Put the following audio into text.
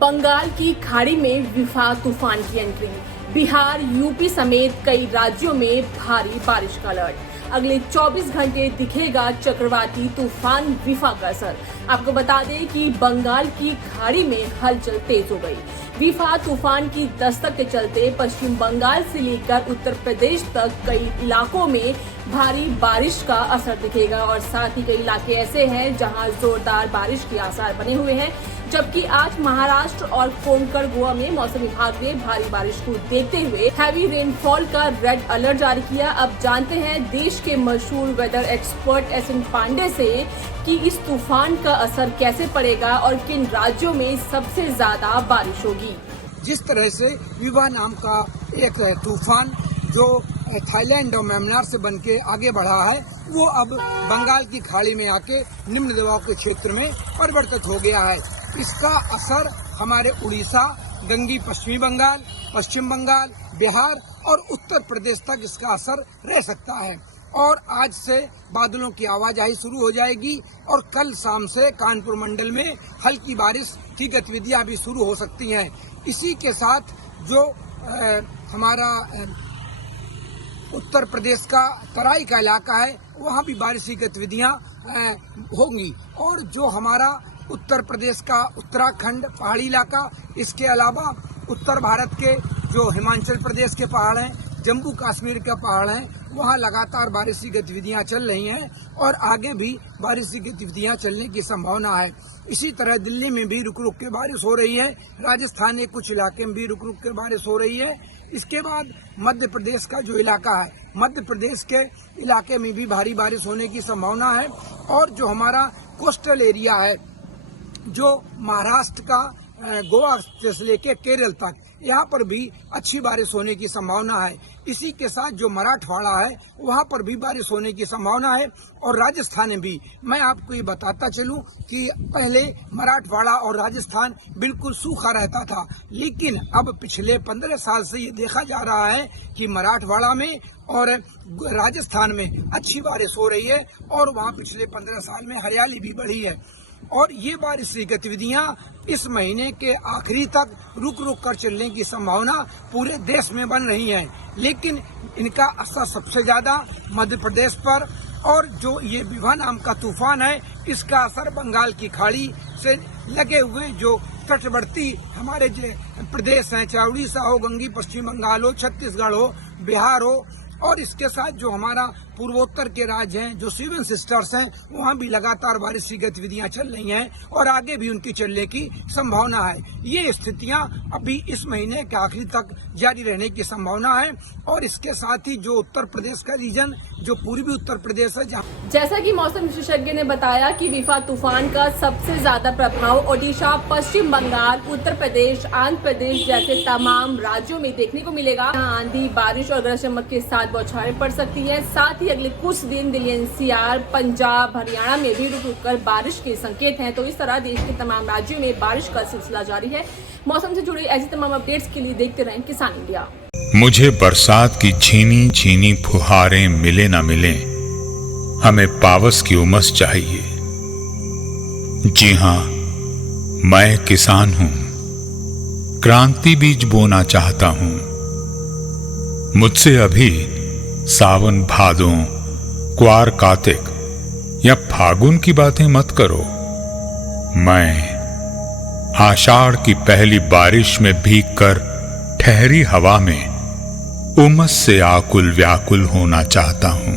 बंगाल की खाड़ी में विफा तूफान की एंट्री। बिहार, यूपी समेत कई राज्यों में भारी बारिश का अलर्ट। अगले 24 घंटे दिखेगा चक्रवाती तूफान विफा का असर। आपको बता दें कि बंगाल की खाड़ी में हलचल तेज हो गई। विफा तूफान की दस्तक के चलते पश्चिम बंगाल से लेकर उत्तर प्रदेश तक कई इलाकों में भारी बारिश का असर दिखेगा और साथ ही कई इलाके ऐसे हैं जहां जोरदार बारिश के आसार बने हुए हैं। जबकि आज महाराष्ट्र और कोंकण गोवा में मौसम विभाग ने भारी बारिश को देखते हुए हैवी रेनफॉल का रेड अलर्ट जारी किया। अब जानते हैं देश के मशहूर वेदर एक्सपर्ट एसएन पांडे से कि इस तूफान का असर कैसे पड़ेगा और किन राज्यों में सबसे ज्यादा बारिश होगी। जिस तरह से विफा नाम का एक तूफान जो थाईलैंड और म्यांमार से बनके आगे बढ़ा है, वो अब बंगाल की खाड़ी में आके निम्न दबाव के क्षेत्र में परिवर्तित हो गया है। इसका असर हमारे उड़ीसा, गंगी पश्चिमी बंगाल, पश्चिम बंगाल, बिहार और उत्तर प्रदेश तक इसका असर रह सकता है और आज से बादलों की आवाजाही शुरू हो जाएगी और कल शाम से कानपुर मंडल में हल्की बारिश की गतिविधियां भी शुरू हो सकती हैं। इसी के साथ जो हमारा उत्तर प्रदेश का तराई का इलाका है, वहाँ भी बारिश की गतिविधियां होंगी और जो हमारा उत्तर प्रदेश का उत्तराखंड पहाड़ी इलाका, इसके अलावा उत्तर भारत के जो हिमाचल प्रदेश के पहाड़ हैं, जम्मू कश्मीर के पहाड़ हैं, वहाँ लगातार बारिश की गतिविधियाँ चल रही हैं और आगे भी बारिश की गतिविधियाँ चलने की संभावना है। इसी तरह दिल्ली में भी रुक रुक के बारिश हो रही है, राजस्थान के कुछ इलाके में भी रुक रुक के बारिश हो रही है। इसके बाद मध्य प्रदेश का जो इलाका है, मध्य प्रदेश के इलाके में भी भारी बारिश होने की संभावना है और जो हमारा कोस्टल एरिया है, जो महाराष्ट्र का गोवा से लेके केरल तक, यहाँ पर भी अच्छी बारिश होने की संभावना है। इसी के साथ जो मराठवाड़ा है, वहाँ पर भी बारिश होने की संभावना है और राजस्थान में भी। मैं आपको ये बताता चलूँ कि पहले मराठवाड़ा और राजस्थान बिल्कुल सूखा रहता था, लेकिन अब पिछले 15 साल से ये देखा जा रहा है कि मराठवाड़ा में और राजस्थान में अच्छी बारिश हो रही है और वहाँ पिछले 15 साल में हरियाली भी बढ़ी है और ये बारिश की गतिविधियां इस महीने के आखिरी तक रुक रुक कर चलने की संभावना पूरे देश में बन रही है। लेकिन इनका असर सबसे ज्यादा मध्य प्रदेश पर और जो ये विफा नाम का तूफान है, इसका असर बंगाल की खाड़ी से लगे हुए जो तटवर्ती हमारे प्रदेश हैं, चाहे उड़ीसा हो, गंगी पश्चिम बंगाल हो, छत्तीसगढ़ हो, बिहार हो और इसके साथ जो हमारा पूर्वोत्तर के राज्य हैं, जो 7 सिस्टर्स हैं, वहाँ भी लगातार बारिश की गतिविधियां चल रही हैं और आगे भी उनकी चलने की संभावना है। ये स्थितियां अभी इस महीने के आखिरी तक जारी रहने की संभावना है और इसके साथ ही जो उत्तर प्रदेश का रीजन, जो पूर्वी उत्तर प्रदेश है, जैसा कि मौसम विशेषज्ञ ने बताया कि विफा तूफान का सबसे ज्यादा प्रभाव ओडिशा, पश्चिम बंगाल, उत्तर प्रदेश, आंध्र प्रदेश जैसे तमाम राज्यों में देखने को मिलेगा। आंधी, बारिश और गरज चमक के साथ बौछारें पड़ सकती है। साथ ही अगले कुछ दिन दिल्ली एनसीआर, पंजाब, हरियाणा में भी रुक रुक कर बारिश के संकेत हैं। तो इस तरह देश के तमाम राज्यों में बारिश का सिलसिला जारी है। मौसम से जुड़ी ऐसी तमाम अपडेट्स के लिए देखते रहें किसान इंडिया। मुझे बरसात की झीनी झीनी फुहारें मिले ना मिले, हमें पावस की उमस चाहिए। जी हाँ, मैं किसान हूं, क्रांति बीज बोना चाहता हूं। मुझसे अभी सावन, भादों, क्वार, कार्तिक या फागुन की बातें मत करो। मैं आषाढ़ की पहली बारिश में भीगकर ठहरी हवा में उमस से आकुल व्याकुल होना चाहता हूं।